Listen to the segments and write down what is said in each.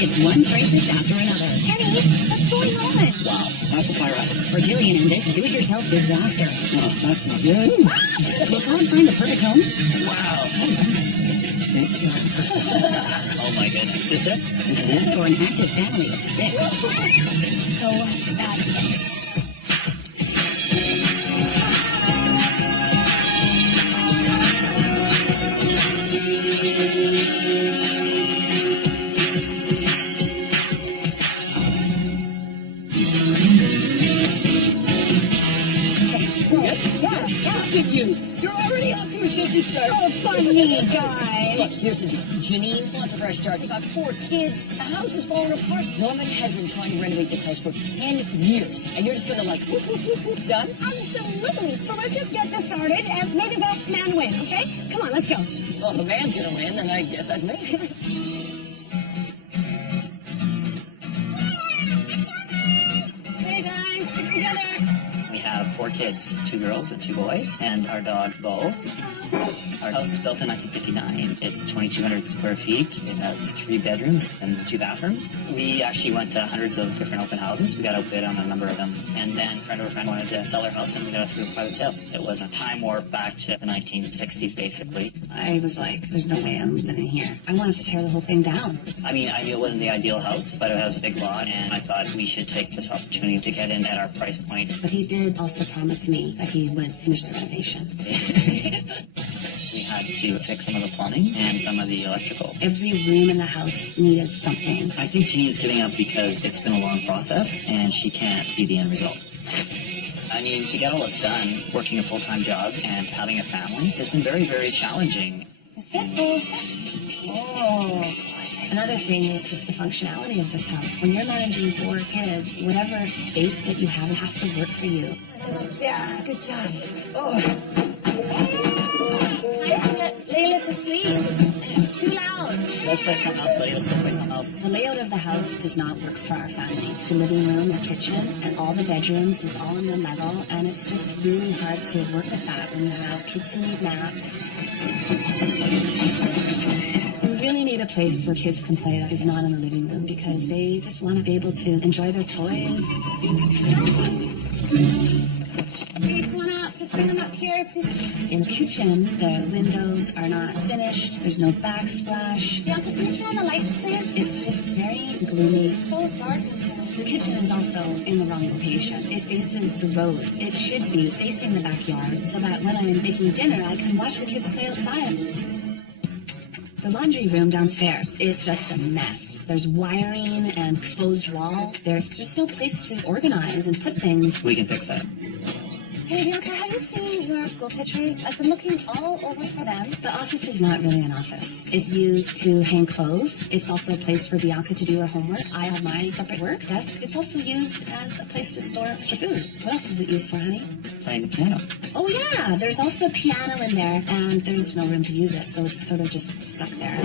It's one crisis after another. Kenny, what's going on? Wow, that's a fire hazard. For Jillian and this do-it-yourself disaster. Oh, that's not good. Will Todd find the perfect home? Wow. Oh my goodness. Is this it? This is it? For an active family of 6. So bad. You're already off to a shaky start. Oh, funny guy. Look, here's the deal. Jeanine wants a fresh start. They got 4 kids. The house is falling apart. Norman has been trying to renovate this house for 10 years. And you're just going to like, whoop, whoop, whoop, whoop, done? Absolutely. So let's just get this started and may the best man win, okay? Come on, let's go. Well, if the man's going to win, then I guess that's me. Hey guys, stick together. We have 4 kids, 2 girls and 2 boys, and our dog, Bo. Our house was built in 1959. It's 2,200 square feet. It has 3 bedrooms and 2 bathrooms. We actually went to hundreds of different open houses. We got outbid on a number of them. And then a friend of a friend wanted to sell their house, and we got it through a private sale. It was a time warp back to the 1960s, basically. I was like, there's no way I'm living here. I wanted to tear the whole thing down. I mean, I knew it wasn't the ideal house, but it has a big lot, and I thought we should take this opportunity to get in at our price point. But he did also promise me that he would finish the renovation. We had to fix some of the plumbing and some of the electrical. Every room in the house needed something. I think Jeanine's giving up because it's been a long process and she can't see the end result. I mean, to get all this done, working a full-time job and having a family has been very, very challenging. Oh. Another thing is just the functionality of this house. When you're managing 4 kids, whatever space that you have, it has to work for you. Yeah, good job. Oh. Trying to get Layla to sleep, and it's too loud. Let's play something else, buddy. Let's go play something else. The layout of the house does not work for our family. The living room, the kitchen, and all the bedrooms is all on one level, and it's just really hard to work with that when you have kids who need naps. We really need a place where kids can play that is not in the living room because they just want to be able to enjoy their toys. Hey, come on up. Just bring them up here, please. In the kitchen, the windows are not finished. There's no backsplash. Bianca, can you turn on the lights, please? It's just very gloomy. It's so dark in here. The kitchen is also in the wrong location. It faces the road. It should be facing the backyard so that when I'm making dinner, I can watch the kids play outside. The laundry room downstairs is just a mess. There's wiring and exposed wall. There's just no place to organize and put things. We can fix that. Hey, Bianca, have you seen your school pictures? I've been looking all over for them. The office is not really an office. It's used to hang clothes. It's also a place for Bianca to do her homework. I have my separate work desk. It's also used as a place to store extra food. What else is it used for, honey? Playing the piano. Oh, yeah. There's also a piano in there, and there's no room to use it, so it's sort of just stuck there.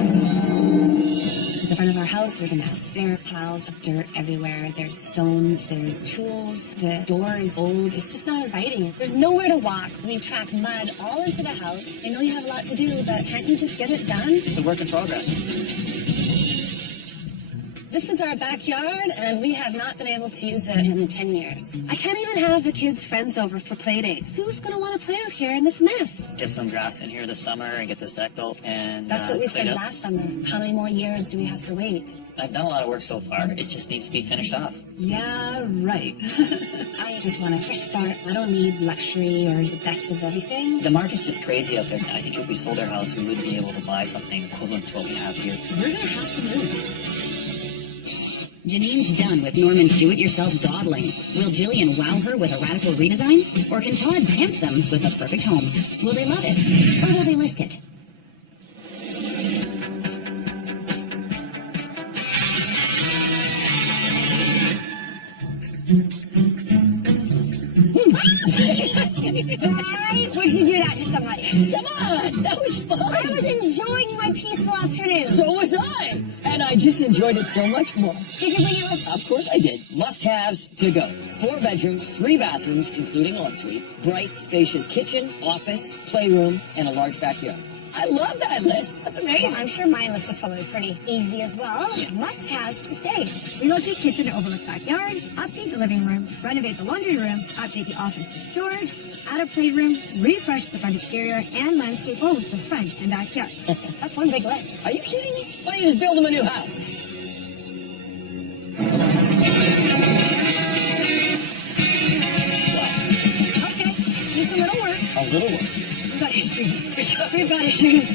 The front of our house was a mess. There's piles of dirt everywhere. There's stones. There's tools. The door is old. It's just not inviting. There's nowhere to walk. We track mud all into the house. I know you have a lot to do, but can't you just get it done? It's a work in progress. This is our backyard, and we have not been able to use it in 10 years. I can't even have the kids' friends over for play dates. Who's going to want to play out here in this mess? Get some grass in here this summer and get this decked out and That's what we clean said up. last summer. How many more years do we have to wait? I've done a lot of work so far. It just needs to be finished off. Yeah, right. I just want a fresh start. I don't need luxury or the best of everything. The market's just crazy out there. I think if we sold our house, we wouldn't be able to buy something equivalent to what we have here. We're going to have to move. Jeanine's done with Norman's do-it-yourself dawdling. Will Jillian wow her with a radical redesign? Or can Todd tempt them with a perfect home? Will they love it? Or will they list it? Why would you do that to somebody? Come on, that was fun. I was enjoying my peaceful afternoon. So was I. And I just enjoyed it so much more. Did you bring your list? Of course I did. Must-haves to go. 4 bedrooms, 3 bathrooms, including ensuite. Bright, spacious kitchen, office, playroom, and a large backyard. I love that list. That's amazing. Well, I'm sure my list is probably pretty easy as well. Must-haves to say. Relocate kitchen to overlook backyard, update the living room, renovate the laundry room, update the office to storage, add a playroom, refresh the front exterior, and landscape both the front and backyard. That's one big list. Are you kidding me? Why don't you just build them a new house? Okay, needs a little work. A little work. We've got issues. We've got issues.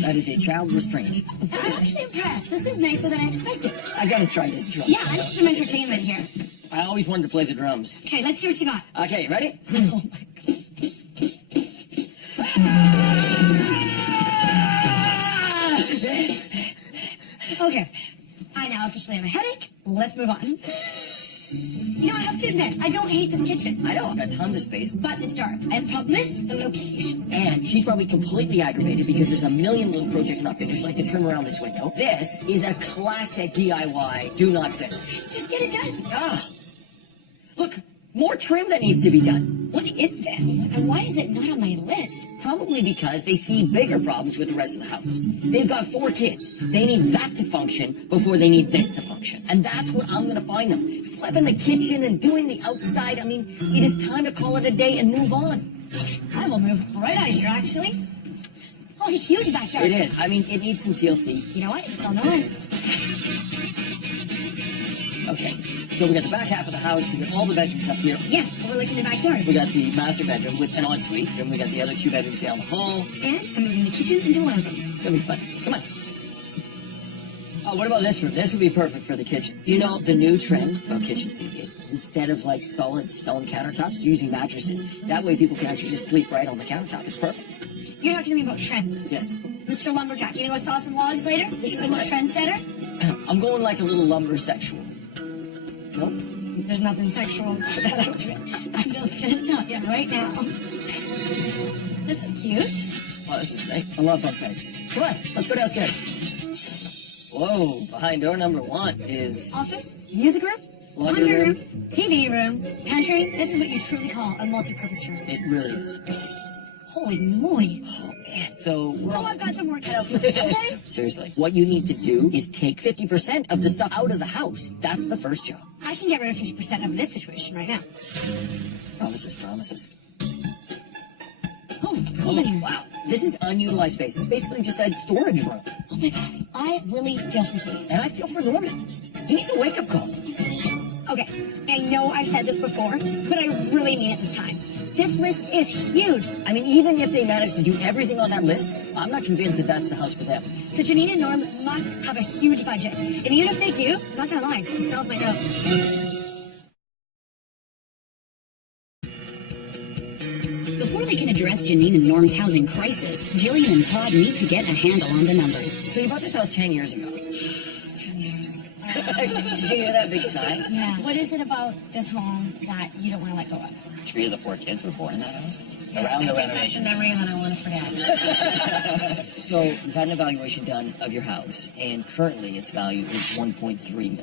That is a child restraint. I'm actually impressed. This is nicer than I expected. I gotta try this drum. Yeah, I need some entertainment here. I always wanted to play the drums. Okay, let's hear what you got. Okay, ready? Oh my God. Okay, I now officially have a headache. Let's move on. You know, I have to admit, I don't hate this kitchen. I know, I've got tons of space. But it's dark. And the problem is the location. And she's probably completely aggravated because there's a million little projects not finished, like the trim around this window. This is a classic DIY, do not finish. Just get it done. Ah, look, more trim that needs to be done. What is this? And why is it not on my list? Probably because they see bigger problems with the rest of the house. They've got 4 kids. They need that to function before they need this to function. And that's what I'm gonna find them. Flipping the kitchen and doing the outside. I mean, it is time to call it a day and move on. I will move right out of here, actually. Oh, it's a huge backyard. It is. I mean, it needs some TLC. You know what? It's on the list. Okay, so we got the back half of the house. We got all the bedrooms up here. Yes, overlooking the backyard. We got the master bedroom with an ensuite. And we got the other 2 bedrooms down the hall. And I'm moving the kitchen into one of them. It's gonna be fun. Come on. Oh, what about this room? This would be perfect for the kitchen. You know, the new trend about kitchens these days is instead of like solid stone countertops, using mattresses. That way people can actually just sleep right on the countertop. It's perfect. You're talking to me about trends. Yes. Mr. Lumberjack, you know what, saw some logs later? This is a trendsetter. I'm going like a little lumber sexual. No? There's nothing sexual about that outfit. I'm just gonna tell you right now. This is cute. Oh, this is great. I love bunk beds. Come on, let's go downstairs. Whoa, behind door number 1 is... Office, music room, laundry room, TV room, pantry. This is what you truly call a multi-purpose room. It really is. Holy moly. Oh, man. So I've got some work cut out for me, okay? seriously, what you need to do is take 50% of the stuff out of the house. That's the first job. I can get rid of 50% of this situation right now. Promises, promises. Oh, it's cold in here. Wow. This is unutilized space. It's basically just a storage room. Oh my God. I really feel for you. And I feel for Norman. He needs a wake-up call. Okay, I know I've said this before, but I really mean it this time. This list is huge. I mean, even if they manage to do everything on that list, I'm not convinced that that's the house for them. So Jeanine and Norm must have a huge budget. And even if they do, I'm not gonna lie, I still have my notes. Before they can address Jeanine and Norm's housing crisis, Jillian and Todd need to get a handle on the numbers. So you bought this house 10 years ago. 10 years. Did you hear that big sigh? Yeah. What is it about this home that you don't want to let go of? 3 of the 4 kids were born in that house. Around the renovation. That's a memory that I want to forget. So we've had an evaluation done of your house, and currently its value is $1.3 million.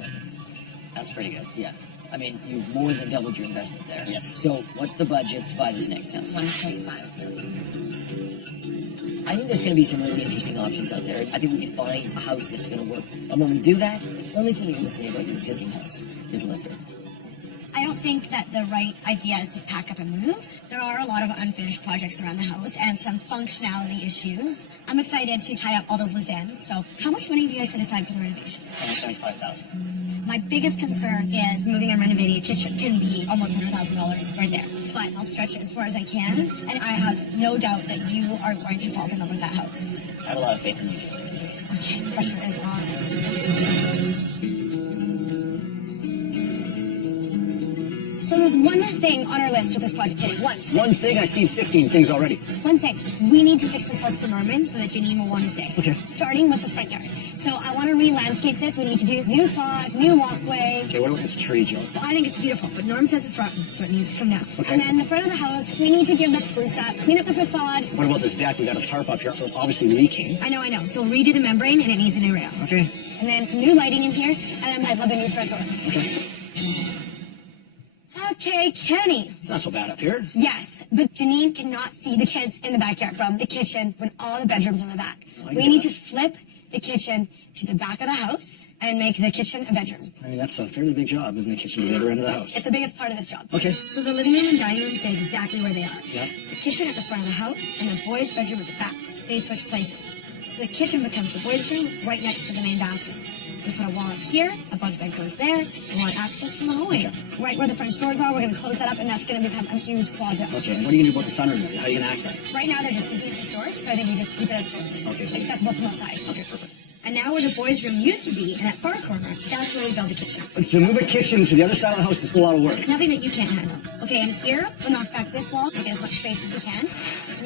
That's pretty good. Yeah. I mean, you've more than doubled your investment there. Yes. So what's the budget to buy this next house? 1.5 million. I think there's going to be some really interesting options out there. I think we can find a house that's going to work. And when we do that, the only thing you're going to say about your existing house is list it. I don't think that the right idea is to pack up and move. There are a lot of unfinished projects around the house and some functionality issues. I'm excited to tie up all those loose ends. So how much money have you guys set aside for the renovation? $175,000. My biggest concern is moving and renovating a kitchen. Can be almost $100,000 right there. But I'll stretch it as far as I can. And I have no doubt that you are going to fall in love with that house. I have a lot of faith in you, Jillian. Okay, the pressure is on. So there's one thing on our list for this project. Kenny. One thing? I see 15 things already. One thing. We need to fix this house for Norman so that Jeanine will want to stay. Okay. Starting with the front yard. So I want to re-landscape this. We need to do new sod, new walkway. Okay, what about this tree, Jill? Well, I think it's beautiful, but Norm says it's rotten, so it needs to come down. Okay. And then the front of the house, we need to give the spruce up, clean up the facade. What about this deck? We got a tarp up here, so it's obviously leaking. I know. So we'll redo the membrane, and it needs a new rail. Okay. And then some new lighting in here, and then I'd love a new front door. Okay. Okay, Kenny. It's not so bad up here. Yes, but Jeanine cannot see the kids in the backyard from the kitchen when all the bedrooms are in the back. Oh, We need to flip the kitchen to the back of the house and make the kitchen a bedroom. I mean, that's a fairly big job, moving the kitchen to the other end of the house. It's the biggest part of this job. Okay. So the living room and dining room stay exactly where they are. Yeah. The kitchen at the front of the house and the boys' bedroom at the back. They switch places. So the kitchen becomes the boys' room right next to the main bathroom. We put a wall up here, a bunk bed goes there, and we'll have access from the hallway. Okay. Right where the French doors are, we're going to close that up, and that's going to become a huge closet. Okay, and what are you going to do about the sunroom? How are you going to access it? Right now, they're just using it for storage, so I think we just keep it as storage. Okay, so- Accessible from outside. Okay, perfect. And now where the boys' room used to be, in that far corner, that's where we build the kitchen. To move a kitchen to the other side of the house is a lot of work. Nothing that you can't handle. Okay, and here, we'll knock back this wall to get as much space as we can.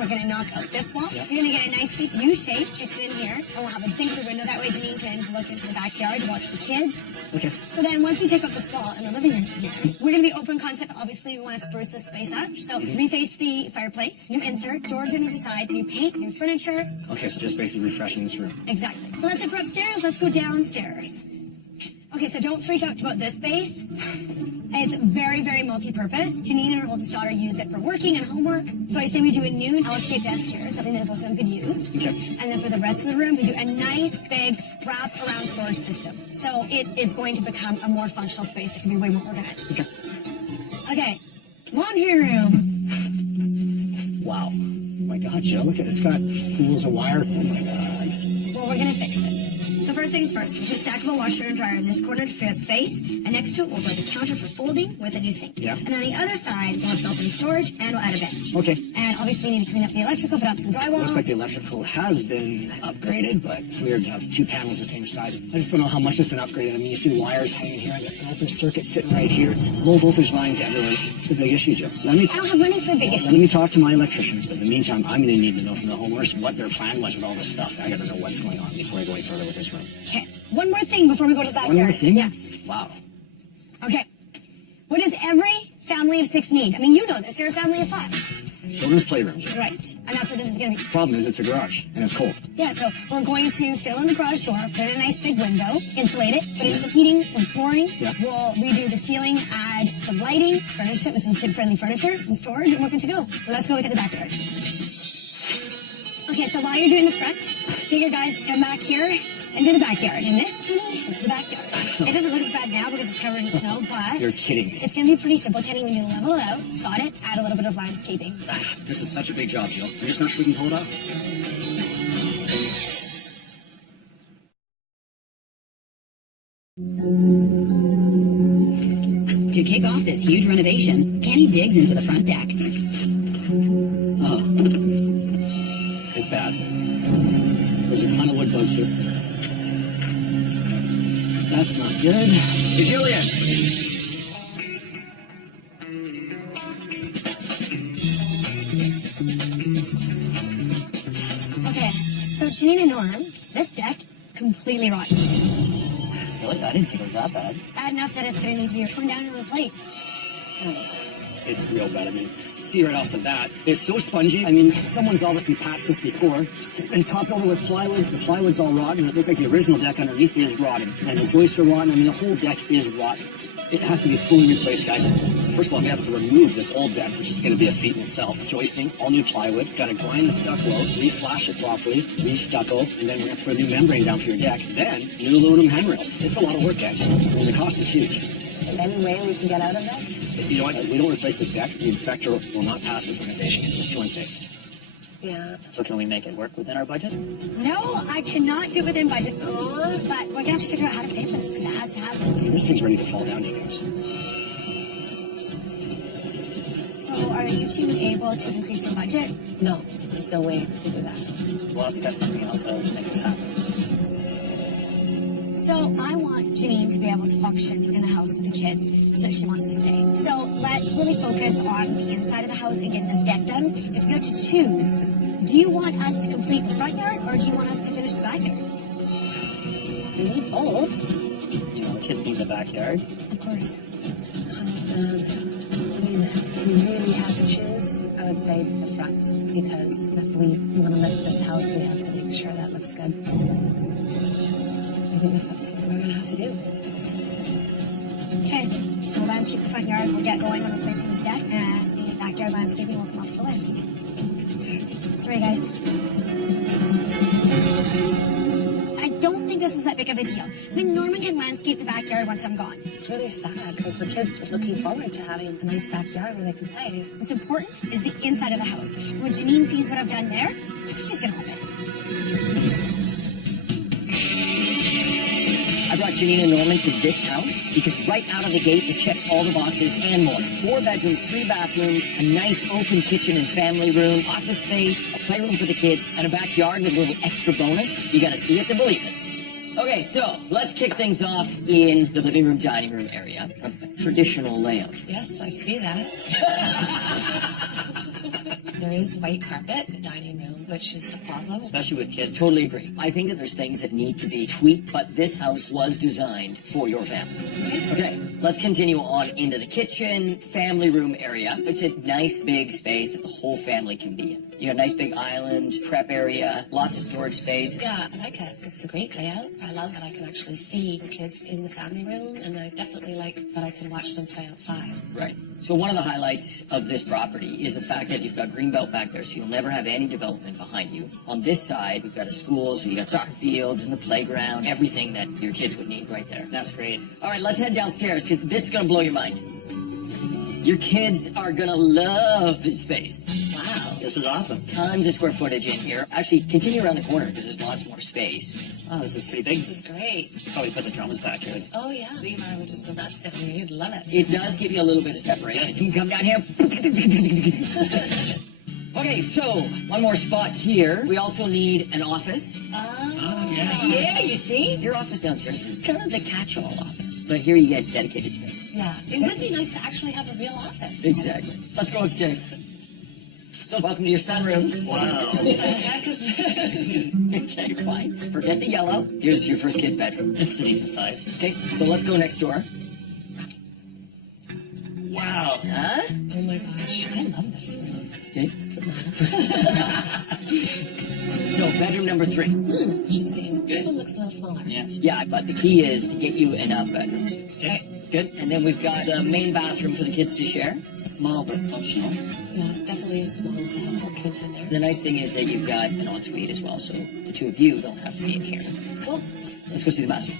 We're going to knock out this wall. Yep. You're going to get a nice big U-shaped kitchen in here, and we'll have a sink through window. That way Jeanine can look into the backyard, watch the kids. Okay. So then once we take out this wall in the living room here, we're going to be open concept. Obviously, we want to spruce this space up. So reface the fireplace, new insert, doors on either side, new paint, new furniture. Okay, so just basically refreshing this room. Exactly. So that's it for upstairs. Let's go downstairs. Okay, so don't freak out about this space. It's very, very multi-purpose. Jeanine and her oldest daughter use it for working and homework. So I say we do a new L-shaped desk here, something that both of them could use. Okay. And then for the rest of the room, we do a nice, big, wrap-around storage system. So it is going to become a more functional space that can be way more organized. Okay. Okay, laundry room. Wow. Oh my God, Jill, look at it. It's got spools of wire. Oh my God. Well, we're gonna fix this. So first things first, we put a stackable washer and dryer in this corner to free up space, and next to it we'll build a counter for folding with a new sink. Yeah. And on the other side, we'll have built-in storage, and we'll add a bench. Okay. And obviously we need to clean up the electrical, put up some drywall. Looks like the electrical has been upgraded, but it's weird to have two panels the same size. I just don't know how much it's been upgraded. I mean, you see wires hanging here. I got an open circuit sitting right here. Low voltage lines everywhere. It's a big issue, Jill. I don't have money for a big issue. Let me talk to my electrician. But in the meantime, I'm going to need to know from the homeowners what their plan was with all this stuff. I got to know what's going on before I go any further with this room. Okay. One more thing before we go to the backyard. One more thing? Yes. Wow. Okay. What does every family of 6 need? I mean, you know this. You're a family of 5. Children's playrooms. Right. And that's what this is going to be. Problem is, it's a garage, and it's cold. Yeah, so we're going to fill in the garage door, put in a nice big window, insulate it, put in some heating, some flooring. Yeah. We'll redo the ceiling, add some lighting, furnish it with some kid-friendly furniture, some storage, and we're good to go. Well, let's go look at the backyard. Okay, so while you're doing the front, get your guys to come back here and do the backyard. And this, Kenny, is the backyard. It doesn't look as bad now because it's covered in snow, but You're kidding me. it's going to be pretty simple, Kenny. We need to level it out, sod it, add a little bit of landscaping. This is such a big job, Jill. I'm just not sure we can pull it off. To kick off this huge renovation, Kenny digs into the front deck. It's bad. There's a ton of wood bugs here. That's not good. Hey, Julian! Okay, so Jeanine and Norm, this deck, completely rotten. Really? I didn't think it was that bad. Bad enough that it's going to need to be torn down and replaced. It's real bad. I mean, see right off the bat, it's so spongy. I mean, someone's obviously passed this before. It's been topped over with plywood. The plywood's all rotten. It looks like the original deck underneath is rotten. And the joists are rotten. I mean, the whole deck is rotten. It has to be fully replaced, guys. First of all, we have to remove this old deck, which is going to be a feat in itself. Joisting, all new plywood. Got to grind the stucco out, re-flash it properly, re-stucco, and then we're going to put a new membrane down for your deck. Then, new aluminum handrails. It's a lot of work, guys. I mean, the cost is huge. Is there any way we can get out of this? You know what? If we don't replace this deck, the inspector will not pass this renovation. It's just too unsafe. Yeah. So can we make it work within our budget? No, I cannot do it within budget. But we're going to have to figure out how to pay for this because it has to happen. I mean, this thing's ready to fall down, you guys. So are you two able to increase your budget? No, still waiting to do that. We'll have to get something else to make this happen. So I want Jeanine to be able to function in the house with the kids so that she wants to stay. So let's really focus on the inside of the house and getting this deck done. If we have to choose, do you want us to complete the front yard or do you want us to finish the backyard? We need both. You know, the kids need the backyard. Of course. I mean, if we really had to choose, I would say the front. Because if we want to list this house, we have to make sure that looks good. I think that's what we're going to have to do. Okay. So we'll landscape the front yard, we'll get going on replacing this deck, and the backyard landscaping will come off the list. Sorry, guys. I don't think this is that big of a deal. I mean, Norman can landscape the backyard once I'm gone. It's really sad because the kids are looking forward to having a nice backyard where they can play. What's important is the inside of the house. And when Jeanine sees what I've done there, she's gonna love it. I brought Jeanine and Norman to this house because right out of the gate, it checks all the boxes and more. 4 bedrooms, 3 bathrooms, a nice open kitchen and family room, office space, a playroom for the kids, and a backyard with a little extra bonus. You gotta see it to believe it. Okay, so let's kick things off in the living room, dining room area. A traditional layout. Yes, I see that. There is white carpet in the dining room, which is a problem. Especially with kids. Totally agree. I think that there's things that need to be tweaked, but this house was designed for your family. Okay, let's continue on into the kitchen, family room area. It's a nice big space that the whole family can be in. You got a nice big island, prep area, lots of storage space. Yeah, I like it. It's a great layout. I love that I can actually see the kids in the family room, and I definitely like that I can watch them play outside. Right. So one of the highlights of this property is the fact that you've got greenbelt back there, so you'll never have any development behind you. On this side, we've got a school, so you got soccer fields and the playground, everything that your kids would need right there. That's great. All right, let's head downstairs, because this is going to blow your mind. Your kids are going to love this space. Wow. This is awesome. Tons of square footage in here. Actually, continue around the corner, because there's lots more space. Oh, this is pretty big. This is great. Probably put the drums back here. Oh, yeah. Levi would just go nuts down here. You'd love it. It does give you a little bit of separation. You can come down here. Okay, so one more spot here. We also need an office. Oh, Yeah, you see? Your office downstairs is kind of the catch-all office. But here you get dedicated space. yeah. It would be nice to actually have a real office. Exactly. Let's go upstairs. So welcome to your sunroom. Wow. What the heck is this? Okay, fine. Forget the yellow. Here's your first kid's bedroom. It's a decent size. Okay, so let's go next door. Wow. Huh? Oh my gosh. I love this room. Okay. So, bedroom number 3. Interesting. This one looks a little smaller. Yes. Yeah, but the key is to get you enough bedrooms. Okay. Good. And then we've got a main bathroom for the kids to share. Small but functional. Yeah, definitely small to have more kids in there. The nice thing is that you've got an ensuite as well, so the two of you don't have to be in here. Cool. Let's go see the master.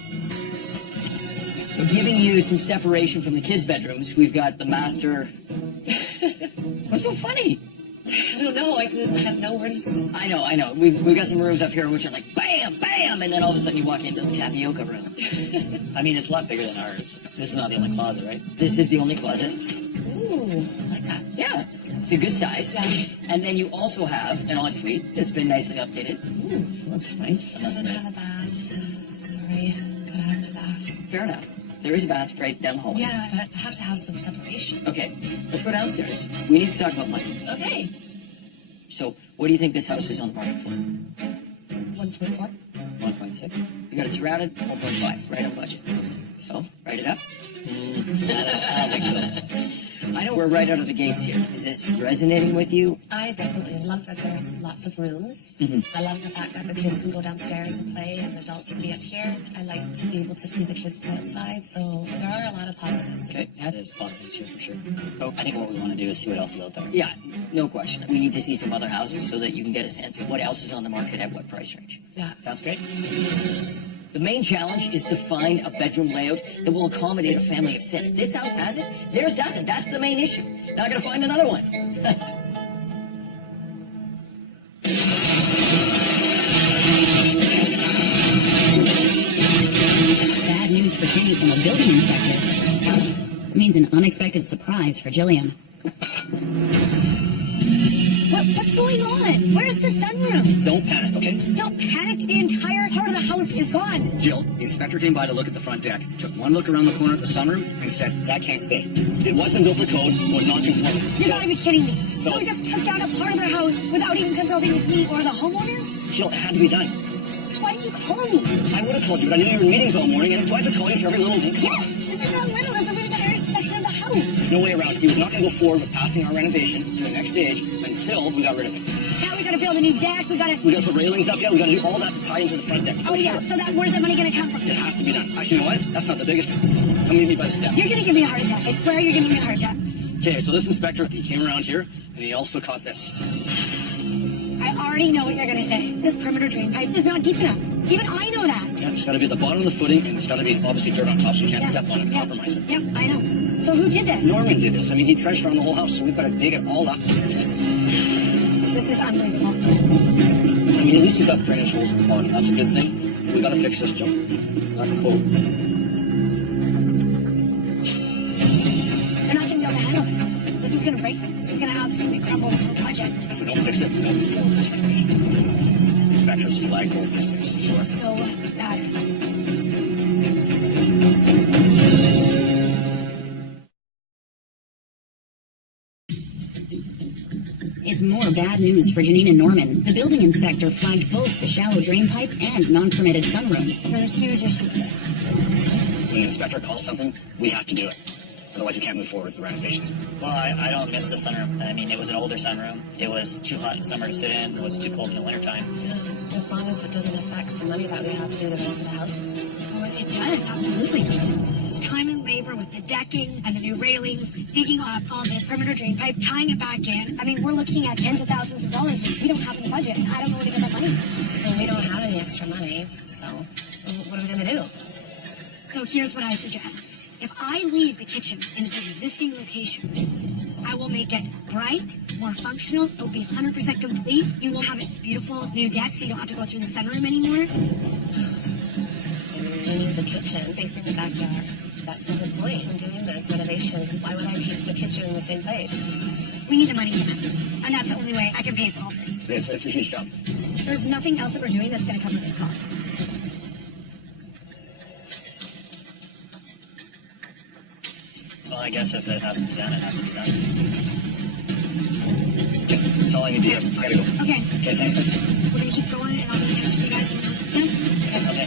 So giving you some separation from the kids' bedrooms, we've got the master. What's so funny? I don't know. I have no words to describe. I know. We've got some rooms up here which are like bam, bam, and then all of a sudden you walk into the tapioca room. I mean, it's a lot bigger than ours. This is not the only closet, right? This is the only closet. Ooh, I like that. Yeah, it's a good size. Yeah. And then you also have an ensuite that's been nicely updated. Looks nice. Doesn't have a bath. Sorry, gotta have my bath. Fair enough. There is a bath right down the hallway. Yeah, but I have to have some separation. Okay, let's go downstairs. We need to talk about money. Okay. So, what do you think this house is on the market for? 1.4. 1.6. You got it surrounded, 1.5, right on budget. So, write it up. I don't think so. I know we're right out of the gates here. Is this resonating with you? I definitely love that there's lots of rooms. Mhm. I love the fact that the kids can go downstairs and play and the adults can be up here. I like to be able to see the kids play outside, so there are a lot of positives. Okay, yeah, there's positives here for sure. Oh, I think what we want to do is see what else is out there. Yeah, no question. We need to see some other houses so that you can get a sense of what else is on the market at what price range. Yeah. Sounds great. The main challenge is to find a bedroom layout that will accommodate a family of 6. This house has it, theirs doesn't. That's the main issue. Now I gotta find another one. Bad news for Kenny from a building inspector. It means an unexpected surprise for Jillian. What's going on? Where's the sunroom? Don't panic, okay? Don't panic. The entire part of the house is gone. Jill, the inspector came by to look at the front deck, took one look around the corner at the sunroom, and said, that can't stay. It wasn't built to code, was not conforming. You gotta be kidding me. So- So we just took down a part of their house without even consulting with me or the homeowners? Jill, it had to be done. Why didn't you call me? I would have called you, but I knew you were in meetings all morning, and do I have to call you for every little thing? Yes! This is not little. This is an entire section of the house. No way around. He was not going to go forward with passing our renovation to the next stage until we got rid of it. Now we gotta build a new deck. We gotta put railings up. Yeah, we gotta do all that to tie into the front deck. Oh yeah. So where's that money gonna come from? It has to be done. Actually, you know what? That's not the biggest thing. Come meet me by the steps. You're gonna give me a heart attack. I swear you're gonna give me a heart attack. Okay, so this inspector, he came around here, and he also caught this. I already know what you're gonna say. This perimeter drain pipe is not deep enough. Even I know that. Yeah, it's gotta be at the bottom of the footing, and it's gotta be obviously dirt on top, so you can't step on it and compromise it. Yep, I know. So who did this? Norman did this. I mean, he trenched around the whole house, so we've got to dig it all up. This is unbelievable. I mean, at least he's got the drainage holes in the bottom. That's a good thing. We gotta fix this, Joe. Not the quote. They're not gonna be able to handle this. This is gonna break them. This is gonna absolutely crumble this whole project. If we don't fix it, we don't move forward with this renovation. Inspectors flagged both these things. It's just so bad for them. It's more bad news for Jeanine and Norman. The building inspector flagged both the shallow drain pipe and non-permitted sunroom. There's a huge issue with it. When the inspector calls something, we have to do it. Otherwise, we can't move forward with the renovations. Well, I don't miss the sunroom. I mean, it was an older sunroom. It was too hot in summer to sit in. It was too cold in the wintertime. Yeah, as long as it doesn't affect the money that we have to do the rest of the house. Well, it does, absolutely. It's time and labor with the decking and the new railings, digging up all this perimeter drain pipe, tying it back in. I mean, we're looking at tens of thousands of dollars, which we don't have in the budget, and I don't know where to get that money from. Well, we don't have any extra money, so what are we gonna do? So here's what I suggest. If I leave the kitchen in its existing location, I will make it bright, more functional. It will be 100% complete. You will have a beautiful new deck, so you don't have to go through the sunroom anymore. We need the kitchen facing the backyard. That's the whole point in doing this renovation. Why would I keep the kitchen in the same place? We need the money spent, and that's the only way I can pay for all this. It's a huge job. There's nothing else that we're doing that's going to cover this cost. Well, I guess if it has to be done, it has to be done. Okay, that's all I need to do. I gotta go. Okay, Okay, thanks, guys. we're going to keep going, and I'll be in touch with you guys when else is done. Okay.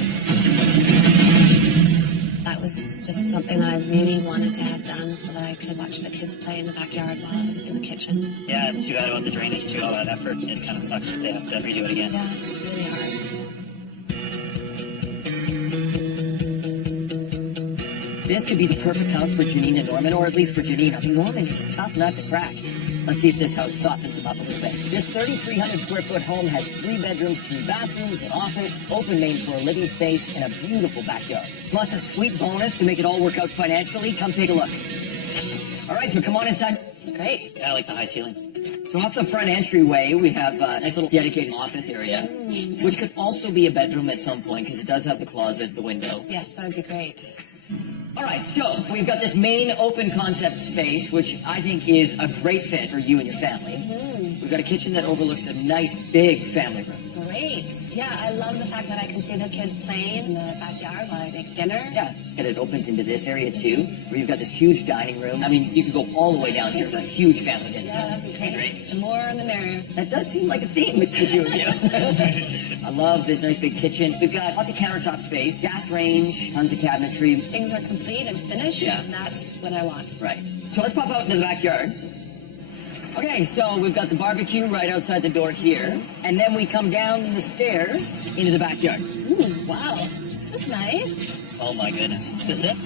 That was just something that I really wanted to have done so that I could watch the kids play in the backyard while I was in the kitchen. Yeah, it's too bad about the drainage too, all that effort. It kind of sucks that they have to redo it again. Yeah, it's really hard. This could be the perfect house for Jeanine and Norman, or at least for Jeanine. I mean, Norman is a tough nut to crack. Let's see if this house softens him up a little bit. This 3,300 square foot home has 3 bedrooms, 2 bathrooms, an office, open main for a living space, and a beautiful backyard. Plus a sweet bonus to make it all work out financially. Come take a look. All right, so come on inside. It's great. Yeah, I like the high ceilings. So off the front entryway, we have a nice little dedicated office area, which could also be a bedroom at some point, because it does have the closet, the window. Yes, that would be great. All right, so we've got this main open concept space, which I think is a great fit for you and your family. We've got a kitchen that overlooks a nice big family room. Great. Yeah, I love the fact that I can see the kids playing in the backyard while I make dinner. Yeah, and it opens into this area too, where you've got this huge dining room. I mean, you could go all the way down here for huge family dinners. Yeah, that'd be great. The more the merrier. That does seem like a theme with the two of you. I love this nice big kitchen. We've got lots of countertop space, gas range, tons of cabinetry. Things are complete and finished, Yeah. and that's what I want. Right. So let's pop out into the backyard. Okay, so we've got the barbecue right outside the door here, and then we come down the stairs into the backyard. Ooh, wow. This is nice. Oh my goodness. Is this it?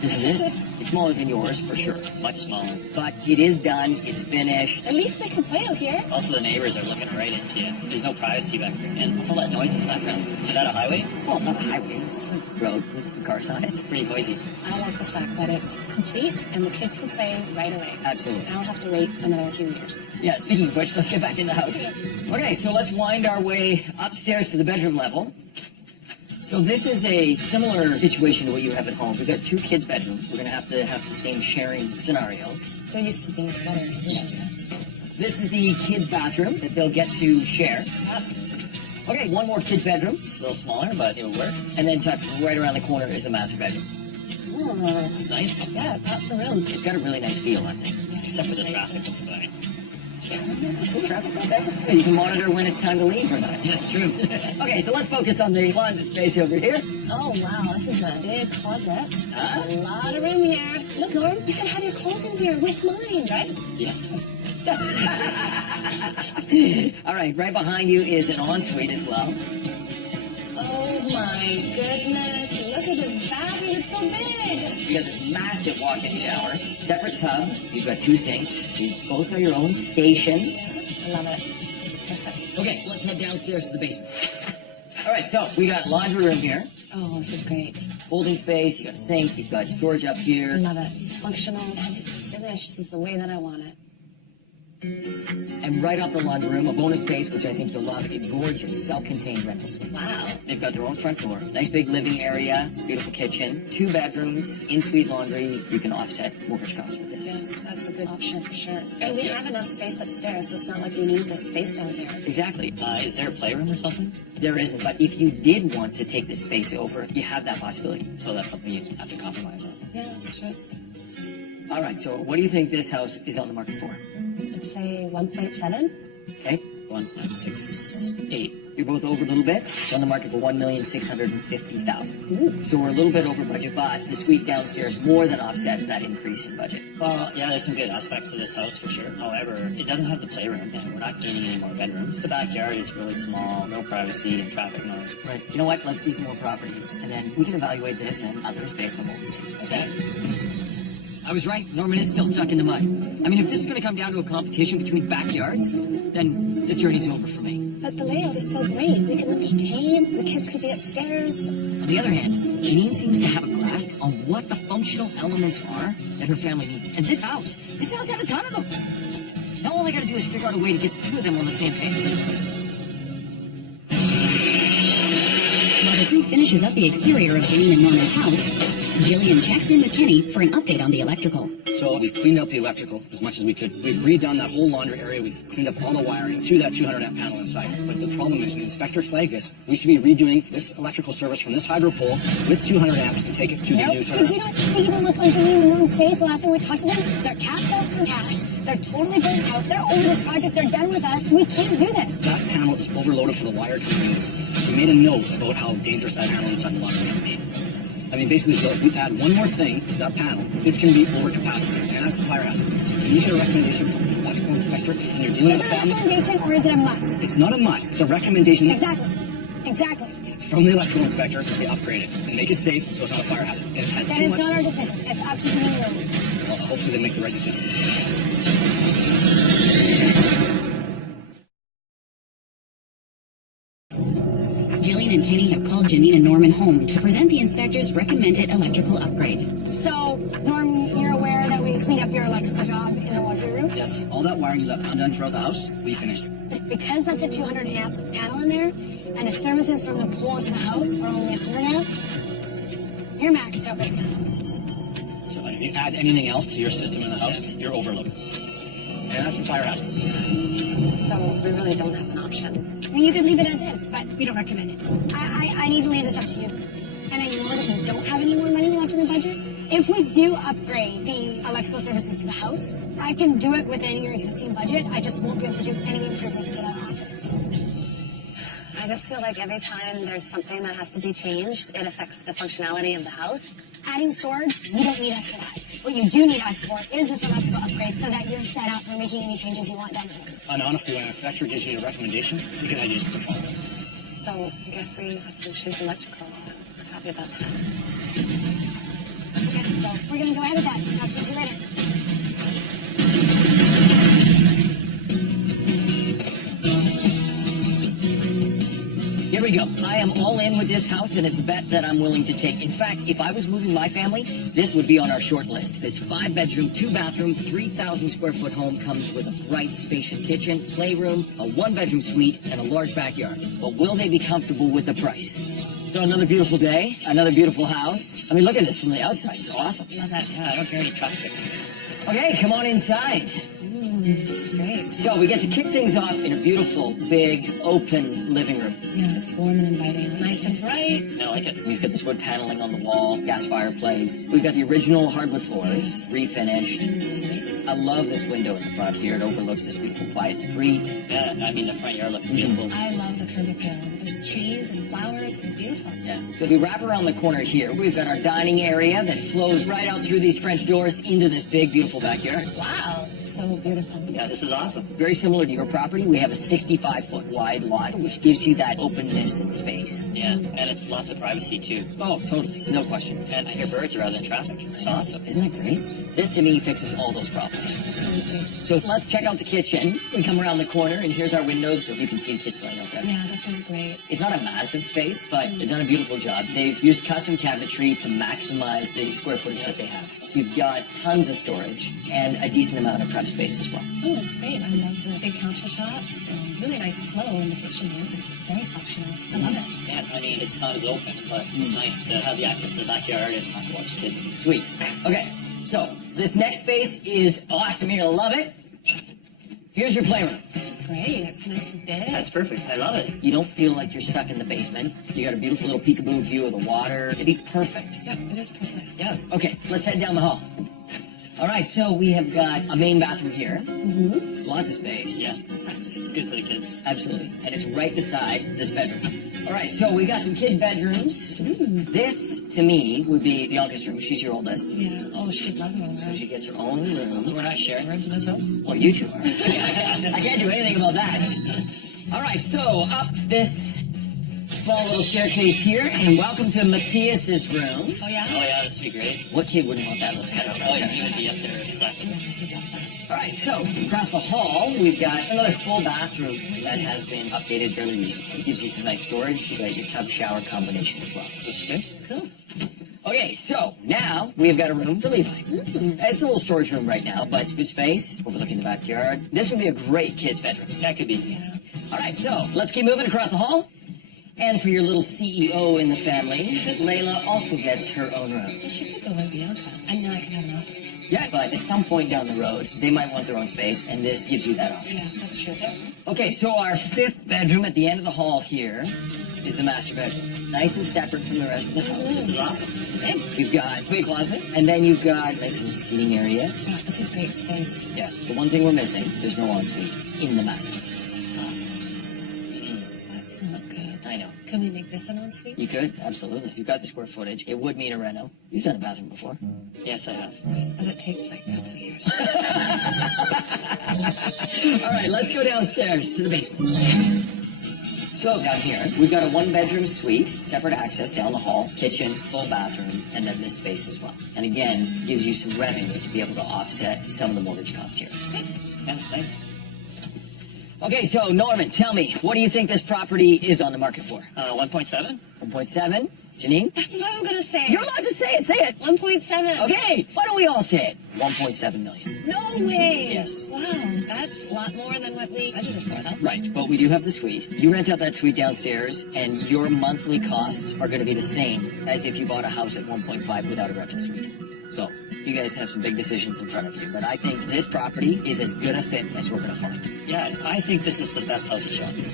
This is it. It's smaller than yours, for sure. Much smaller. But it is done. It's finished. At least they can play out here. Also, the neighbors are looking right into you. There's no privacy back there. And what's all that noise in the background? Is that a highway? Well, not a highway. It's a road with some cars on it. It's pretty noisy. I like the fact that it's complete and the kids can play right away. Absolutely. I don't have to wait another 2 years. Yeah, speaking of which, let's get back in the house. Okay, so let's wind our way upstairs to the bedroom level. So this is a similar situation to what you have at home. We've got 2 kids' bedrooms. We're going to have the same sharing scenario. They're used to being together. Yeah. This is the kids' bathroom that they'll get to share. Yep. Okay, one more kids' bedroom. It's a little smaller, but it'll work. And then tucked right around the corner is the master bedroom. Oh, Nice. yeah, that's a room. It's got a really nice feel, I think. Except for the traffic. But Is there traffic out there? Yeah, you can monitor when it's time to leave or not. yeah, it's true. Okay, so let's focus on the closet space over here. Oh, wow, this is a big closet. Huh? A lot of room here. Look, Norm, you can have your clothes in here with mine, right? Yes. All right, right behind you is an ensuite as well. Oh my goodness. Look at this bathroom. It's so big. You got this massive walk-in shower, separate tub. You've got 2 sinks, so you both have your own station. I love it. It's perfect. Okay, let's head downstairs to the basement. All right, so we got laundry room here, Oh, this is great. folding space, you got a sink, you've got storage up I here. love it. It's functional and it's finished. This is the way that I want it. And right off the laundry room, a bonus space, which I think you'll love, a gorgeous self-contained rental space. Wow. They've got their own front door, nice big living area, beautiful kitchen, 2 bedrooms, in-suite laundry. You can offset mortgage costs with this. Yes, that's a good option for sure. And we have enough space upstairs, so it's not like you need this space down here. Exactly. Is there a playroom or something? There isn't, but if you did want to take this space over, you have that possibility. So that's something you have to compromise on. Yeah, that's true. All right, so what do you think this house is on the market for? I'd say 1.7. Okay, 1.68. you're both over a little bit. It's on the market for $1,650,000. So we're a little bit over budget, but the suite downstairs more than offsets that increase in budget. Well, yeah, there's some good aspects to this house for sure. However, it doesn't have the playroom, and we're not gaining any more bedrooms. The backyard is really small, no privacy and traffic noise. Right. You know what? Let's see some more properties, and then we can evaluate this and others based on what we see. Okay. I was right. Norman is still stuck in the mud. I mean, if this is going to come down to a competition between backyards, then this journey's over for me. But the layout is so great. We can entertain. The kids could be upstairs. On the other hand, Jeanine seems to have a grasp on what the functional elements are that her family needs. And this house had a ton of them. Now all I got to do is figure out a way to get the 2 of them on the same page. While the crew finishes up the exterior of Jeanine and Norma's house, Jillian checks in with Kenny for an update on the electrical. So we've cleaned up the electrical as much as we could. We've redone that whole laundry area. We've cleaned up all the wiring to that 200 amp panel inside. But the problem is, the inspector flagged this. We should be redoing this electrical service from this hydro pole with 200 amps to take it to the new Did you not see the look on Jeanine and Norm's face the last time we talked to them? They're capped out for cash. They're totally burnt out. They're over this project. They're done with us. We can't do this. That panel is overloaded for the wire coming in. We made a note about how dangerous that panel inside the laundry can be. I mean, basically, so if we add one more thing to that panel, it's going to be over capacity, and that's a fire hazard. And you get a recommendation from the electrical inspector, and you're dealing with Is it a family. recommendation or is it a must? It's not a must. It's a recommendation Exactly. from the electrical inspector to say upgrade it and make it safe so it's not a fire hazard. It has Then too it's much. not our decision. It's up to Jeanine and Norman. Well, hopefully they make the right decision. Jillian and Kenny have called Jeanine and Norman home to present the inspector's recommended electrical upgrade. So, Norm, you're aware that we cleaned up your electrical job in the laundry room? Yes, all that wiring you left undone throughout the house, we finished it. But because that's a 200 amp panel in there, and the services from the pole to the house are only 100 amps, you're maxed out right now. So if you add anything else to your system in the house, you're overloaded. And that's a fire hazard. So we really don't have an option. I mean, you can leave it as is, but we don't recommend it. I need to leave this up to you. And I know that we don't have any more money left in the budget. If we do upgrade the electrical services to the house, I can do it within your existing budget. I just won't be able to do any improvements to that office. I just feel like every time there's something that has to be changed, it affects the functionality of the house. Adding storage, you don't need us for that. What you do need us for is this electrical upgrade so that you're set up for making any changes you want done here. And honestly, when an inspector gives you a recommendation, it's a good idea just to follow it. So I guess we have to choose electrical. I'm happy about that. Okay, so we're going to go ahead with that. Talk to you later. Here we go. I am all in with this house, and it's a bet that I'm willing to take. In fact, if I was moving my family, this would be on our short list. This 5-bedroom, 2-bathroom, 3,000 square foot home comes with a bright, spacious kitchen, playroom, a 1-bedroom suite, and a large backyard. But will they be comfortable with the price? So another beautiful day, another beautiful house. I mean, look at this from the outside. It's awesome. Love that. Yeah, I don't hear any traffic. Okay, come on inside. This is great. So we get to kick things off in a beautiful, big, open living room. Yeah, it's warm and inviting. Nice and bright. I like it. We've got this wood paneling on the wall, gas fireplace. We've got the original hardwood floors, refinished. Really nice. I love this window in the front here. It overlooks this beautiful quiet street. Yeah, I mean, the front yard looks beautiful. I love the curb appeal. There's trees and flowers. It's beautiful. Yeah. So if we wrap around the corner here, we've got our dining area that flows right out through these French doors into this big, beautiful backyard. Wow. so beautiful. Yeah, this is awesome. Very similar to your property, we have a 65-foot wide lot, which gives you that openness and space. Yeah, and it's lots of privacy too. Oh, totally. No question. And I hear birds rather than traffic. It's awesome. Isn't that great? This, to me, fixes all those problems. Absolutely. So let's check out the kitchen. We come around the corner, and here's our window, so you can see the kids playing out there. Yeah, this is great. It's not a massive space, but they've done a beautiful job. They've used custom cabinetry to maximize the square footage that they have. So you've got tons of storage and a decent amount of prep space as well. Oh, that's great. I love the big countertops and really nice flow in the kitchen here. It's very functional. I love it. Yeah, I mean, it's not as open, but it's nice to have the access to the backyard and lots of watch kids. Sweet. Okay, so this next space is awesome. You're going to love it. Here's your playroom. This is great. It's nice and big. That's perfect. I love it. You don't feel like you're stuck in the basement. You got a beautiful little peekaboo view of the water. It'd be perfect. Yep, it is perfect. Yeah. Okay, let's head down the hall. All right, so we have got a main bathroom here. Mm-hmm. Lots of space. Yes, perfect. It's good for the kids. Absolutely. And it's right beside this bedroom. All right, so we got some kid bedrooms. This, to me, would be the youngest room. She's your oldest. Yeah. Oh, she'd love her own So room. she gets her own room. So we're not sharing rooms in this house? Well, you two are. I can't do anything about that. All right, so up this small little staircase here, and welcome to Matthias's room. Oh, yeah? Oh yeah, this would be great. What kid wouldn't want that little cutout Oh, right yeah, there? he would be up there exactly. Yeah, he'd love that. All right, so across the hall, we've got another full bathroom that has been updated fairly recently. It gives you some nice storage. You got your tub shower combination as well. That's good. Cool. Okay, so now we've got a room for Levi. It's a little storage room right now, but it's good space, overlooking the backyard. This would be a great kid's bedroom. That could be. Yeah. All right, so let's keep moving across the hall. And for your little CEO in the family, Layla also gets her own room. Well, she could go with Bianca. And then I could have an office. Yeah, but at some point down the road, they might want their own space, and this gives you that option. Yeah, that's true. Okay, so our fifth bedroom at the end of the hall here is the master bedroom. Nice and separate from the rest of the house. This is awesome. It's big. You've got a closet, and then you've got a nice little seating area. Yeah, this is great space. Yeah, so one thing we're missing, there's no ensuite in the master. That's not good. I know. Can we make this an ensuite? You could, absolutely. You've got the square footage. It would mean a reno. You've done a bathroom before. Yes, I have. Right, but it takes like a couple of years. All right, let's go downstairs to the basement. So down here, we've got a one-bedroom suite, separate access down the hall, kitchen, full bathroom, and then this space as well. And again, gives you some revenue to be able to offset some of the mortgage cost here. Good. That's nice. Okay, so Norman, tell me, what do you think this property is on the market for? 1.7? 1.7? Janine? That's what I was going to say. You're allowed to say it. Say it. 1.7. Okay, why don't we all say it? 1.7 million. No way. Yes. Wow, that's a lot more than what we budgeted for, though. Right, but we do have the suite. You rent out that suite downstairs, and your monthly costs are going to be the same as if you bought a house at 1.5 without a rental suite. So, you guys have some big decisions in front of you, but I think this property is as good a fit as we're going to find. Yeah, I think this is the best house at Sean's.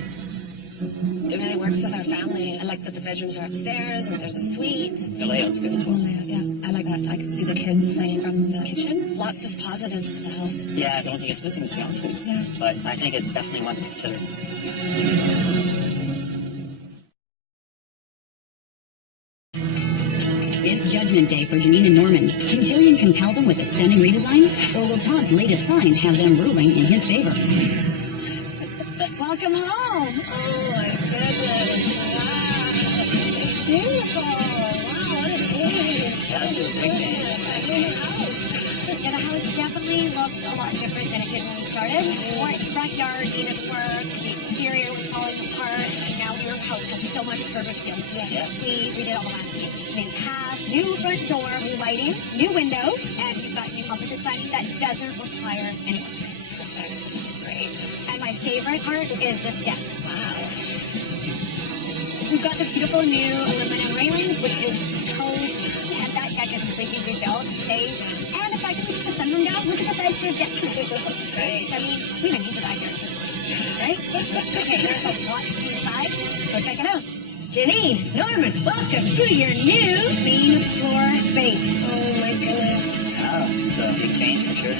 It really works with our family. I like that the bedrooms are upstairs and there's a suite. The layout's good as well. Yeah, I like that. I can see the kids playing from the kitchen. Lots of positives to the house. Yeah, the only thing it's missing is the ensuite. Yeah. But I think it's definitely one to consider. It's judgment day for Jeanine and Norman. Can Jillian compel them with a stunning redesign? Or will Todd's latest find have them ruling in his favor? Welcome home. Oh my goodness. Wow. It's beautiful. Wow, what a change. That's a big change. Imagine the house. Yeah, the house definitely looks a lot different than it did when we started. Our front yard needed work, the exterior was falling apart, and now your house has so much curvature. Yes. We did all the landscape. New path, new front door, new lighting, new windows, and you've got new composite siding that doesn't require any work. Perfect. This is great. And my favorite part is the step. Wow. We've got the beautiful new aluminum railing, which is code, and that deck is completely rebuilt, safe. And the fact that we took the sunroom down, look at the size of your deck. It looks great. I mean, we even need it back here at this point, right? Okay, there's a lot to see inside, so let's go check it out. Janine, Norman, welcome to your new main floor space. Oh my goodness. Yeah, it's a big change for sure.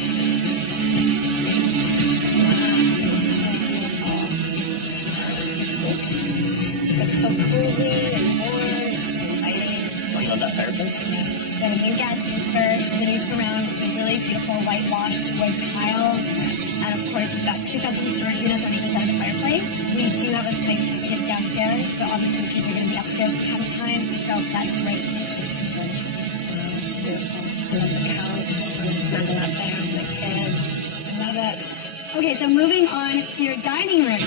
Wow, this is so beautiful. It's so cozy and warm and inviting. Oh love that fireplace. Yes. Got a new gas insert, the new surround with really beautiful whitewashed wood tile. And of course, we've got 2 custom storage units on either side of the fireplace. We do have a place for the kids downstairs, but obviously the kids are going to be upstairs from time to time, so that's great for the kids to storage units. Wow, it's beautiful. I love the couch. Just want to snuggle up there with my kids. I love it. Okay, so moving on to your dining room.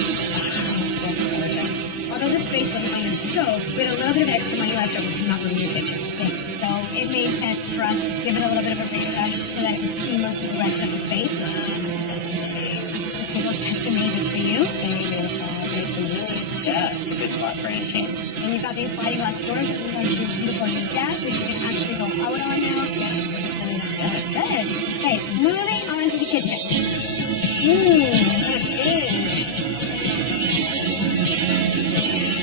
Just gorgeous. Although the space wasn't on your stove, we had a little bit of extra money left over from not moving your kitchen. Yes. So it made sense for us to give it a little bit of a refresh so that it was seamless with the rest of the space. So nice. This table's custom made just for you. Very beautiful. It's nice and roomy. Yeah, it's a good spot for entertainment. And you've got these sliding glass doors that lead onto your beautiful new deck, which you can actually go out on now. Yeah, it's really nice. Good. Okay, so moving on to the kitchen. What a change.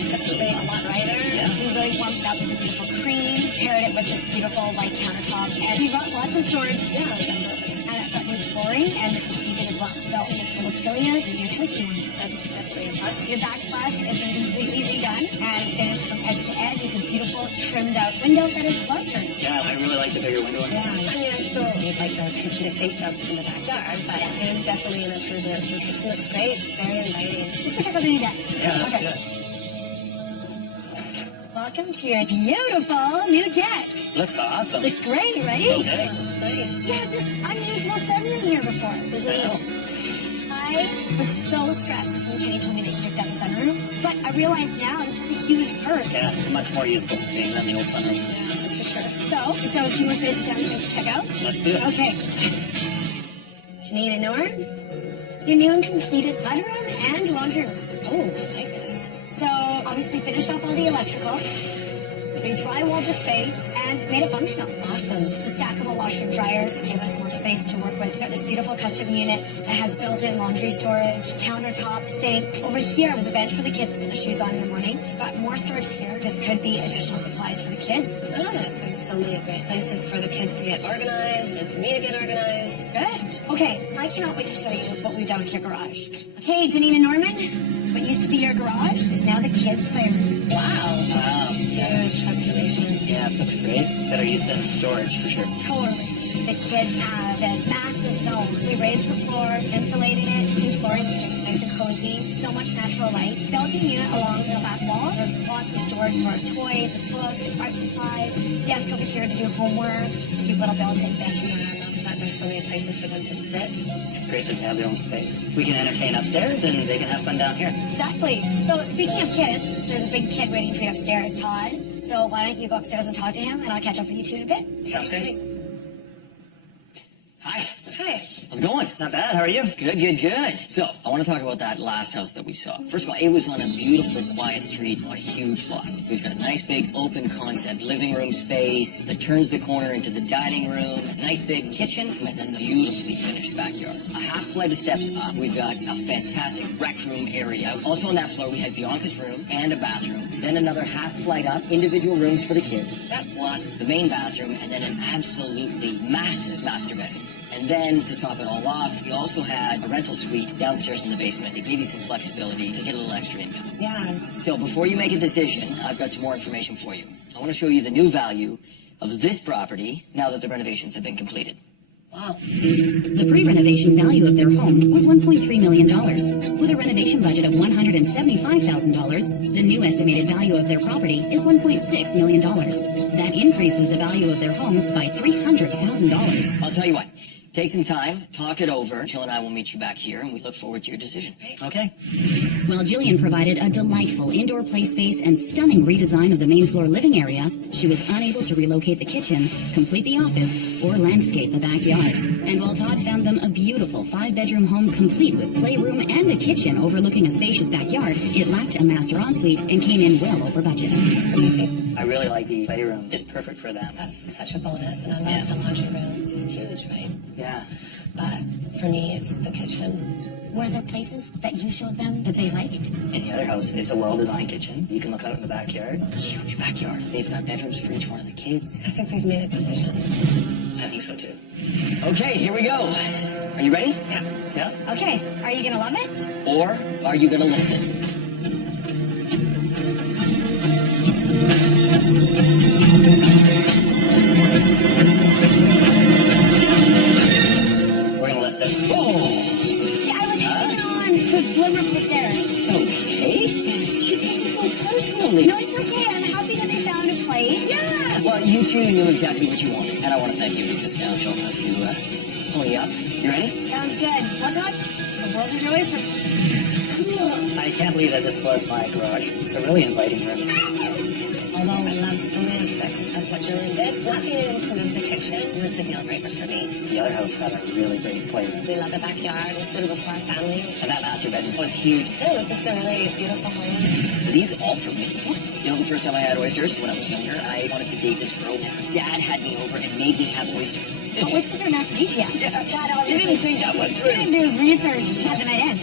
Definitely a lot lighter. Yeah. We really warmed it up with a beautiful cream, paired it with this beautiful white countertop, and we've got lots of storage. Yeah, definitely. And it's got new flooring, and this is heated as well. So this little chillier and your toasty one. That's definitely a plus. Your backsplash has been completely redone and finished from edge to edge with a beautiful trimmed out window that is larger. Yeah, I really like the bigger window. Yeah, I mean, I still would like the kitchen to face out to the backyard, but it is definitely an improvement. The kitchen looks great. It's very inviting. Let's go check out the new deck. Yeah, that's Okay. good. Welcome to your beautiful new deck. Looks awesome. Looks great, right? Okay. Looks nice. Yeah, this unusual setting in here before. I know. I was so stressed when Kenny told me that he took down the sunroom, but I realize now this was a huge perk. Yeah, it's a much more usable space than the old sunroom. Yeah, that's for sure. So a few more spaces downstairs to check out. Let's do it. Okay. Jeanine and Norm, your new and completed mudroom and laundry room. Oh, I like this. So obviously finished off all the electrical. We drywalled the space and made it functional. Awesome. The stackable washer and dryers gave us more space to work with. We've got this beautiful custom unit that has built-in laundry storage, countertop, sink. Over here was a bench for the kids to put their shoes on in the morning. Got more storage here. This could be additional supplies for the kids. I love it. There's so many great places for the kids to get organized and for me to get organized. Good. Okay, I cannot wait to show you what we've done with your garage. Okay, Jeanine and Norman, what used to be your garage is now the kids' playroom. Wow. Wow. Huge transformation. Yeah, it looks great. Better used in storage for sure. Totally. The kids have this massive zone. We raised the floor, insulated it, new flooring so it's nice and cozy, so much natural light. Built-in unit along the back wall. There's lots of storage for our toys and books and art supplies. Desk over here to do homework. Cute little built-in Yeah, bedroom. I love that. There's so many places for them to sit. It's great that they have their own space. We can entertain upstairs and they can have fun down here. Exactly. So speaking of kids, there's a big kid waiting for you upstairs, Todd. So why don't you go upstairs and talk to him, and I'll catch up with you two in a bit. Sounds great. Hi. Hi. How's it going? Not bad. How are you? Good, good, good. So, I want to talk about that last house that we saw. First of all, it was on a beautiful, quiet street on a huge lot. We've got a nice, big, open concept living room space that turns the corner into the dining room, a nice, big kitchen, and then the beautifully finished backyard. A half flight of steps up, we've got a fantastic rec room area. Also on that floor, we had Bianca's room and a bathroom. Then another half flight up, individual rooms for the kids, plus the main bathroom, and then an absolutely massive master bedroom. And then, to top it all off, we also had a rental suite downstairs in the basement. It gave you some flexibility to get a little extra income. Yeah. So before you make a decision, I've got some more information for you. I want to show you the new value of this property now that the renovations have been completed. Wow. The pre-renovation value of their home was $1.3 million. With a renovation budget of $175,000, the new estimated value of their property is $1.6 million. That increases the value of their home by $300,000. I'll tell you what. Take some time, talk it over. Jill and I will meet you back here, and we look forward to your decision. Okay. While Jillian provided a delightful indoor play space and stunning redesign of the main floor living area, she was unable to relocate the kitchen, complete the office, or landscape the backyard. And while Todd found them a beautiful 5-bedroom home complete with playroom and a kitchen overlooking a spacious backyard, it lacked a master ensuite and came in well over budget. What do you think? I really like the playroom. It's perfect for them. That's such a bonus, and I love the laundry room. It's huge, right? Yeah. But for me, it's the kitchen. Were there places that you showed them that they liked? In the other house, it's a well-designed kitchen. You can look out in the backyard. Huge backyard. They've got bedrooms for each one of the kids. I think we've made a decision. I think so too. Okay, here we go. Are you ready? Yeah. Yeah. Okay, are you gonna love it? Or are you going to list it? You two knew exactly what you wanted, and I want to thank you because now Sean has to pony up. You ready? Sounds good. What's up? The world is your oyster. I can't believe that this was my garage. It's a really inviting room. Although I love so many aspects of what Jeanine did, not being able to move the kitchen was the deal breaker for me. The other house had a really great playroom. We love the backyard. It's suitable for our family. And that master bedroom was huge. It was just a really beautiful home. Are these all for me? You know, the first time I had oysters when I was younger, I wanted to date this girl. Dad had me over and made me have oysters. Oysters are an aphrodisiac. Yeah. Dad You didn't obviously think that one didn't through. do his research at the night end.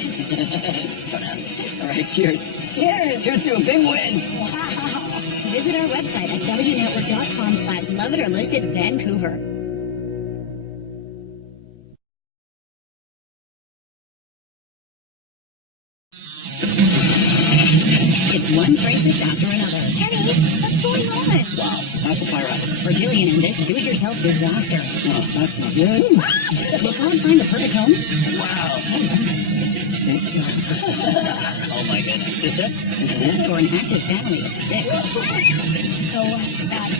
Don't ask. All right, cheers. Cheers. Cheers to a big win. Wow. Visit our website at wnetwork.com/loveitOrlistedVancouver. It's one crisis after another. Kenny, what's going on? Wow, that's a fire hazard. For Jillian and this do-it-yourself disaster. Oh, that's not good. Will Todd find the perfect home? Wow. Oh my goodness. Is this it? This is it? For an active family of 6. So bad.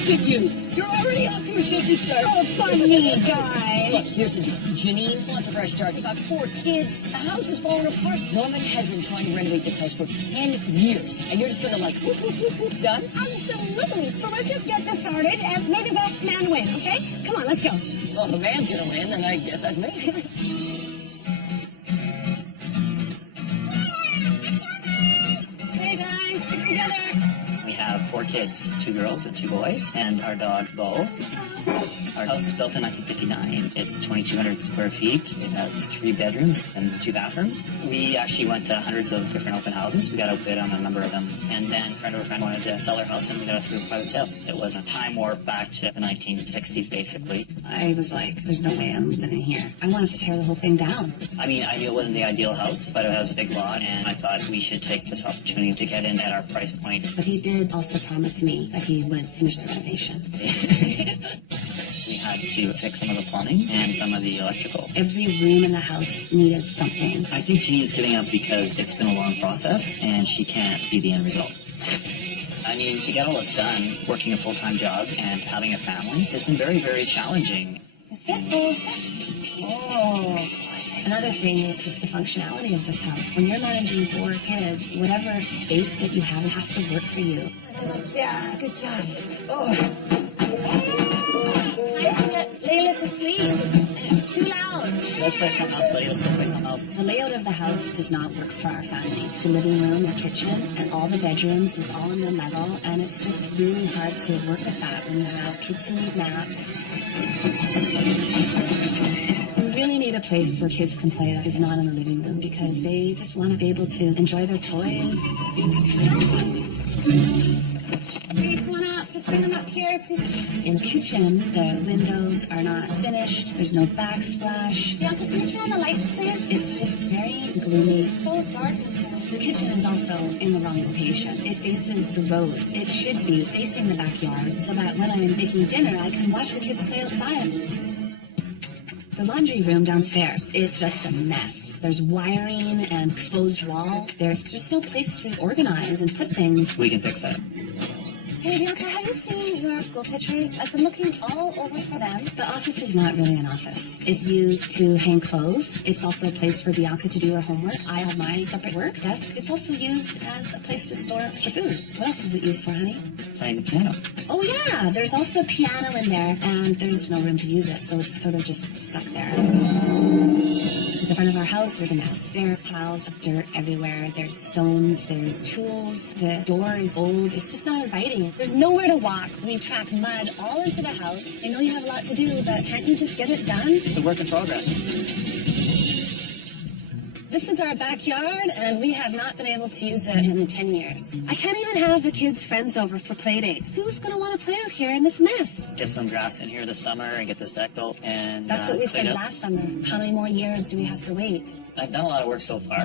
Look at you. You're already off to a shaky start. Oh, funny guy. Look, here's the deal. Janine wants a fresh start. They've got 4 kids. The house is falling apart. Norman has been trying to renovate this house for 10 years. And you're just going to like, whoop, whoop, whoop, whoop, done? Absolutely. So let's just get this started and may the best man win, okay? Come on, let's go. Well, if the man's going to win, then I guess that's me. Hey guys, stick together. We have 4 kids, 2 girls and 2 boys, and our dog, Bo. Our house was built in 1959. It's 2,200 square feet. It has 3 bedrooms and 2 bathrooms. We actually went to hundreds of different open houses. We got outbid on a number of them. And then a friend of a friend wanted to sell their house, and we got it through a private sale. It was a time warp back to the 1960s, basically. I was like, there's no way I'm living here. I wanted to tear the whole thing down. I mean, I knew it wasn't the ideal house, but it has a big lot, and I thought we should take this opportunity to get in at our price point. But he did also promise me that he would finish the renovation. We had to fix some of the plumbing and some of the electrical. Every room in the house needed something. I think Jeanine's giving up because it's been a long process and she can't see the end result. I mean, to get all this done, working a full-time job and having a family has been very, very challenging. Sit, Bo, sit. Oh. Another thing is just the functionality of this house. When you're managing 4 kids, whatever space that you have, it has to work for you. Yeah, good job. I can get Layla to sleep, and it's too loud. Let's play something else, buddy. Let's go play something else. The layout of the house does not work for our family. The living room, the kitchen, and all the bedrooms is all in one level, and it's just really hard to work with that when you have kids who need naps. We really need a place where kids can play that is not in the living room because they just want to be able to enjoy their toys. Hey, come on up. Just bring them up here, please. In the kitchen, the windows are not finished. There's no backsplash. Bianca, can you turn on the lights, please? It's just very gloomy. It's so dark in here. The kitchen is also in the wrong location. It faces the road. It should be facing the backyard so that when I'm making dinner, I can watch the kids play outside. The laundry room downstairs is just a mess. There's wiring and exposed wall. There's just no place to organize and put things. We can fix that. Hey, Bianca, have you seen your school pictures? I've been looking all over for them. The office is not really an office. It's used to hang clothes. It's also a place for Bianca to do her homework. I have my separate work desk. It's also used as a place to store extra food. What else is it used for, honey? Playing the piano. Oh, yeah. There's also a piano in there, and there's no room to use it, so it's sort of just stuck there. The front of our house, there's a mess. There's piles of dirt everywhere. There's stones. There's tools. The door is old. It's just not inviting. There's nowhere to walk. We track mud all into the house. I know you have a lot to do, but can't you just get it done? It's a work in progress. This is our backyard, and we have not been able to use it in 10 years. I can't even have the kids' friends over for play dates. Who's going to want to play out here in this mess? Get some grass in here this summer and get this deck built and That's what we clean said up. last summer. How many more years do we have to wait? I've done a lot of work so far.